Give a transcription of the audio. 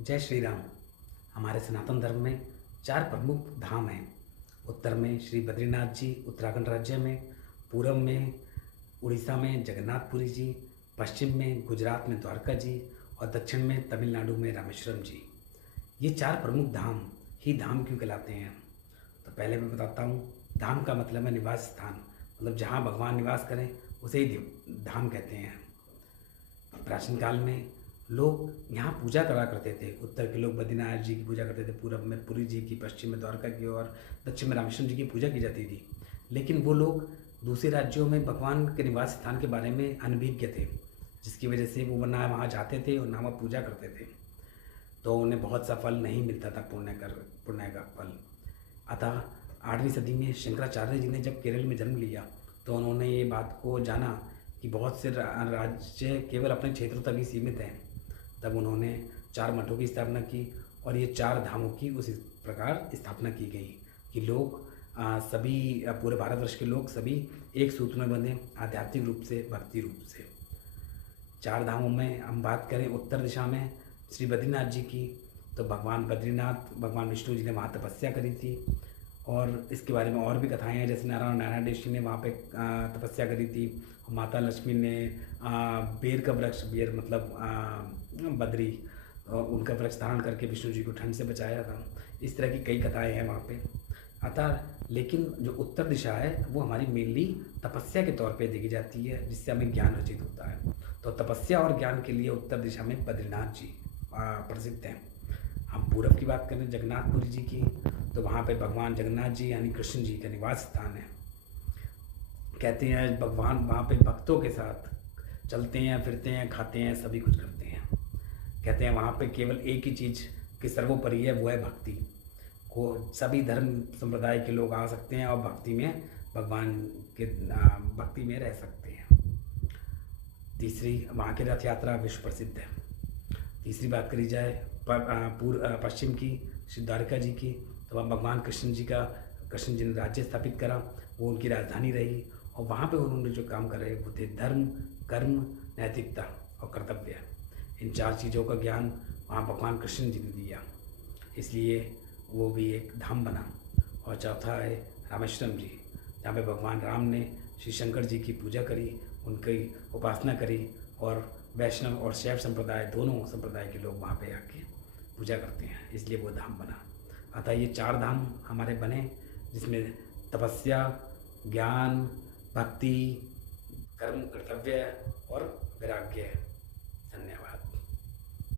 जय श्री राम। हमारे सनातन धर्म में चार प्रमुख धाम हैं। उत्तर में श्री बद्रीनाथ जी उत्तराखंड राज्य में, पूरब में उड़ीसा में जगन्नाथपुरी जी, पश्चिम में गुजरात में द्वारका जी और दक्षिण में तमिलनाडु में रामेश्वरम जी। ये चार प्रमुख धाम ही धाम क्यों कहलाते हैं? तो पहले मैं बताता हूँ। धाम का मतलब है निवास स्थान, मतलब जहाँ भगवान निवास करें उसे ही धाम कहते हैं। प्राचीन काल में लोग यहाँ पूजा करा करते थे। उत्तर के लोग बद्रीनाथ जी की पूजा करते थे, पूरब में पुरी जी की, पश्चिम में द्वारका की और दक्षिण में रामेश्वरम जी की पूजा की जाती थी। लेकिन वो लोग दूसरे राज्यों में भगवान के निवास स्थान के बारे में अनभिज्ञ थे, जिसकी वजह से वो ना वहाँ जाते थे और ना वहाँ पूजा करते थे, तो उन्हें बहुत सा फल नहीं मिलता था, पुण्य का फल। अतः 8वीं सदी में शंकराचार्य जी ने जब केरल में जन्म लिया तो उन्होंने ये बात को जाना कि बहुत से राज्य केवल अपने क्षेत्रों तक ही सीमित हैं। तब उन्होंने 4 मठों की स्थापना की और ये 4 धामों की उस प्रकार स्थापना की गई कि लोग सभी पूरे भारतवर्ष के लोग सभी एक सूत्र में बंधे, आध्यात्मिक रूप से, भक्ति रूप से। 4 धामों में हम बात करें उत्तर दिशा में श्री बद्रीनाथ जी की, तो भगवान बद्रीनाथ, भगवान विष्णु जी ने वहाँ तपस्या करी थी और इसके बारे में और भी कथाएं हैं। जैसे नारायण ऋषि ने वहाँ पे तपस्या करी थी। माता लक्ष्मी ने बेर का वृक्ष, बेर मतलब बद्री, उनका वृक्ष धारण करके विष्णु जी को ठंड से बचाया था। इस तरह की कई कथाएं हैं वहाँ पे। अतः लेकिन जो उत्तर दिशा है वो हमारी मेनली तपस्या के तौर पे देखी जाती है, जिससे हमें ज्ञान अर्जित होता है। तो तपस्या और ज्ञान के लिए उत्तर दिशा में बद्रीनाथ जी प्रसिद्ध हैं। हम पूरब की बात करें जगन्नाथपुरी जी की, तो वहाँ पे भगवान जगन्नाथ जी यानी कृष्ण जी का निवास स्थान है। कहते हैं भगवान वहाँ पे भक्तों के साथ चलते हैं, फिरते हैं, खाते हैं, सभी कुछ करते हैं। कहते हैं वहाँ पे केवल एक ही चीज़ की सर्वोपरि है, वो है भक्ति। को सभी धर्म संप्रदाय के लोग आ सकते हैं और भक्ति में भगवान के भक्ति में रह सकते हैं। तीसरी, वहाँ की रथ यात्रा विश्व प्रसिद्ध है। तीसरी बात करी जाए पश्चिम की, श्री द्वारका जी की, तो वहाँ भगवान कृष्ण जी ने राज्य स्थापित करा, वो उनकी राजधानी रही और वहाँ पे उन्होंने जो काम करे वो थे धर्म, कर्म, नैतिकता और कर्तव्य। इन 4 चीज़ों का ज्ञान वहाँ भगवान कृष्ण जी ने दिया, इसलिए वो भी एक धाम बना। और चौथा है रामेश्वरम जी, जहाँ पे भगवान राम ने श्री शंकर जी की पूजा करी, उनकी उपासना करी और वैष्णव और शैव संप्रदाय, दोनों संप्रदाय के लोग वहाँ पे आके पूजा करते हैं, इसलिए वो धाम बना। अतः ये 4 धाम हमारे बने, जिसमें तपस्या, ज्ञान, भक्ति, कर्म, कर्तव्य और वैराग्य है। धन्यवाद।